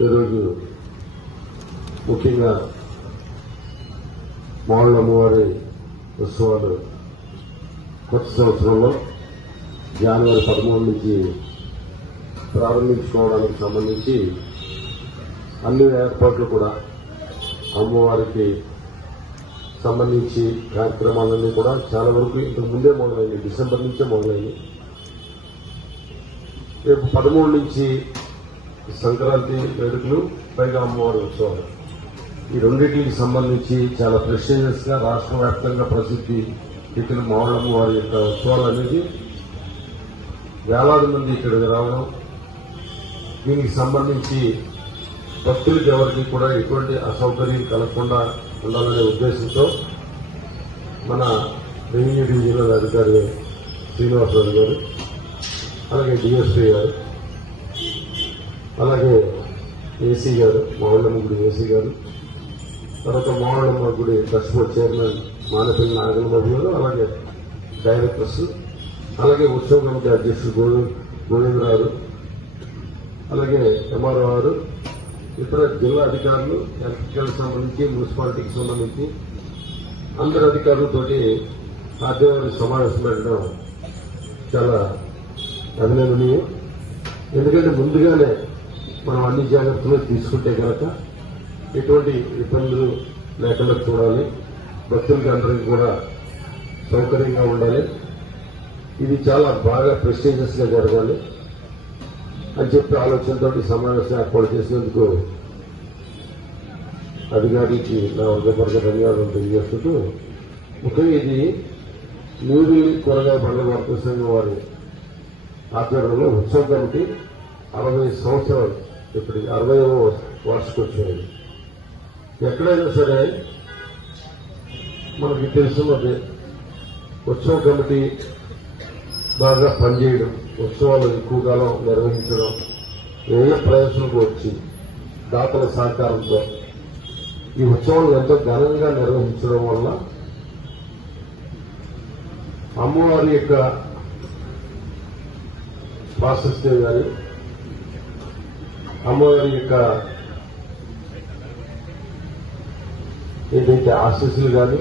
ఈరోజు ముఖ్యంగా మాళ్ళ అమ్మవారి ఉత్సవాలు కొత్త సంవత్సరంలో జనవరి 13 నుంచి ప్రారంభించుకోవడానికి సంబంధించి అన్ని ఏర్పాట్లు కూడా అమ్మవారికి సంబంధించి కార్యక్రమాలన్నీ కూడా చాలా వరకు ఇంతకు ముందే మొదలైనవి, డిసెంబర్ నుంచే మొదలైనవి. రేపు 13 నుంచి సంక్రాంతి వేడుకలు, పైగా అమ్మవారి ఉత్సవాలు, ఈ రెండింటికి సంబంధించి చాలా ప్రెస్టీజియస్ గా రాష్ట్ర వ్యాప్తంగా ప్రసిద్ధి ఎక్కిన మావుళ్ళ అమ్మవారి యొక్క ఉత్సవాలు అనేది వేలాది మంది ఇక్కడికి రావడం, దీనికి సంబంధించి భక్తులకి ఎవరికి కూడా ఎటువంటి అసౌకర్యం కలగకుండా ఉండాలనే ఉద్దేశంతో మన రెవెన్యూ డివిజనల్ అధికారి శ్రీనివాసరావు గారు, అలాగే డిఎస్పీ గారు, అలాగే ఏసీ గారు, మావుళ్ళమ్మ గుడి ఏసీ గారు, తర్వాత మావుళ్ళమ్మ గుడి ట్రస్ట్ బోర్డు చైర్మన్ మానపల్లి నాగలబాబు గారు, అలాగే డైరెక్టర్స్, అలాగే ఉత్సవ కమిటీ అధ్యక్షుడు గోవిందరావు, అలాగే ఎంఆర్ఓ గారు, ఇతర జిల్లా అధికారులు, ఎలక్ట్రికల్ సంబంధించి, మున్సిపాలిటీకి సంబంధించి అందరి అధికారులతోటి ఆదివారం సమావేశం పెట్టడం చాలా అభినందనీయం. ఎందుకంటే ముందుగానే మనం అన్ని జాగ్రత్తలు తీసుకుంటే కనుక ఎటువంటి ఇబ్బందులు లేకుండా చూడాలి, భక్తులకి అందరికీ కూడా సౌకర్యంగా ఉండాలి, ఇది చాలా బాగా ప్రెస్టీజియస్ గా జరగాలి అని చెప్పి ఆలోచనతో సమావేశం ఏర్పాటు చేసినందుకు అధికారికి నా హృదయపూర్వక ధన్యవాదాలు తెలియజేస్తూ, ముఖ్యంగా ఇది నూరి కూరగాయ పండ్ల వర్తక సంఘం వారి ఆధ్వర్యంలో ఉత్సవ కమిటీ 60 సంవత్సరాలు, ఇప్పుడు 60వ వార్షికోత్సవం. ఎక్కడైనా సరే మనకి తెలుసున్నది ఉత్సవ కమిటీ బాగా పనిచేయడం, ఉత్సవాలు ఎక్కువ కాలం నిర్వహించడం, ఏ ప్రదర్శనకు వచ్చి దాతల సహకారంతో ఈ ఉత్సవాలు ఎంతో ఘనంగా నిర్వహించడం వల్ల అమ్మవారి యొక్క ప్రాశస్త్యం కానీ, అమ్మవారి యొక్క ఏదైతే ఆశీస్సులు కానీ,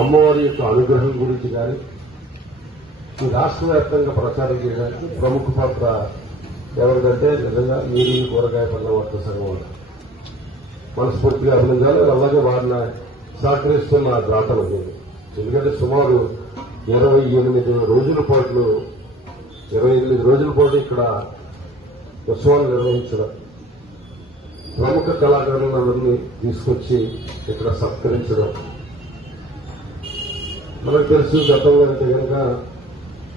అమ్మవారి యొక్క అనుగ్రహం గురించి కానీ ఈ రాష్ట్ర వ్యాప్తంగా ప్రచారం చేయడానికి ప్రముఖ పాత్ర ఎవరిదంటే నిజంగా నీరు కూరగాయ పండ్ల వర్తక సంఘం వారు. మనస్ఫూర్తిగా అభినందనలు. అలాగే వారిని సహకరిస్తున్న దాతలు, ఎందుకంటే సుమారు 28 రోజుల పాటు ఇక్కడ ఉత్సవాలు నిర్వహించడం, ప్రముఖ కళాకారులందరినీ తీసుకొచ్చి ఇక్కడ సత్కరించడం. మనకు తెలుసు గతంలో అయితే కనుక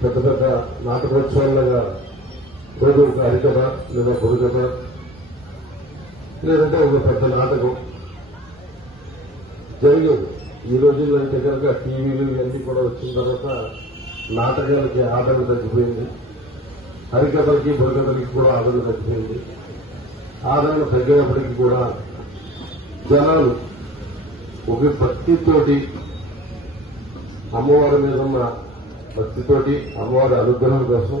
పెద్ద పెద్ద నాటకోత్సవాలుగా రోజు ఒక హరికథ లేదా బుర్రకథ లేదంటే ఒక పెద్ద నాటకం జరిగేది. ఈ రోజుల్లో అయితే కనుక టీవీలు ఇవన్నీ కూడా వచ్చిన తర్వాత నాటకాలకి ఆదరణ తగ్గిపోయింది, హరికథలకి బుర్రకథలకి కూడా ఆదరణ తగ్గిపోయింది. ఆదరణ తగ్గినప్పటికీ కూడా జనాలు ఒక భక్తితోటి, అమ్మవారి మీద ఉన్న భక్తితోటి, అమ్మవారి అనుగ్రహం కోసం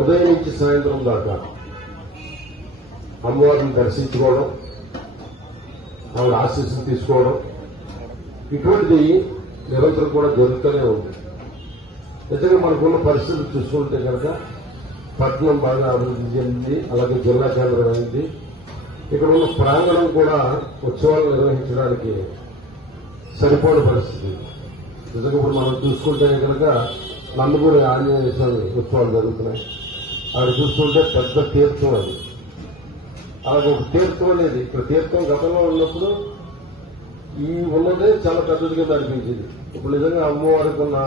ఉదయం నుంచి సాయంత్రం దాకా అమ్మవారిని దర్శించుకోవడం, ఆవిడ ఆశీస్సులు తీసుకోవడం, ఇటువంటిది నిరంతరం కూడా జరుగుతూనే ఉంది. నిజంగా మనకున్న పరిస్థితులు చూసుకుంటే కనుక పట్టణం బాగా అభివృద్ధి చెందింది, అలాగే జిల్లా కేంద్రం అయింది. ఇక్కడ ఉన్న ప్రాంగణం కూడా ఉత్సవాలు నిర్వహించడానికి సరిపోని పరిస్థితి. నిజంగా ఇప్పుడు మనం చూసుకుంటే కనుక నందమూరి ఆంజనేయ స్వామి ఉత్సవాలు జరుగుతున్నాయి. అక్కడ చూసుకుంటే పెద్ద తీర్థం అది. అలాగే ఒక తీర్థం అనేది, ఇక్కడ తీర్థం గతంలో ఉన్నప్పుడు ఈ ఉన్నదే చాలా పెద్దదిగా అనిపించింది. ఇప్పుడు నిజంగా అమ్మవారికి ఉన్న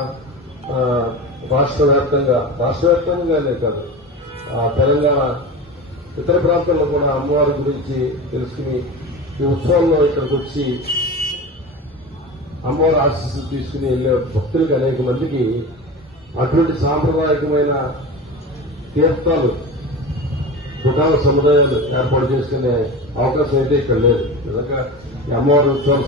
రాష్ట్ర వ్యాప్తంగానే కాదు, తెలంగాణ ఇతర ప్రాంతాల్లో కూడా అమ్మవారి గురించి తెలుసుకుని ఈ ఉత్సవాల్లో ఇక్కడికి వచ్చి అమ్మవారి ఆశీస్సులు తీసుకుని వెళ్లే భక్తులకు అనేక మందికి అటువంటి సాంప్రదాయకమైన తీర్థాలు, దుకాణ సముదాయాలు ఏర్పాటు చేసుకునే అవకాశం అయితే ఇక్కడ లేదు. నిజంగా ఈ అమ్మవారి ఉత్సవాలు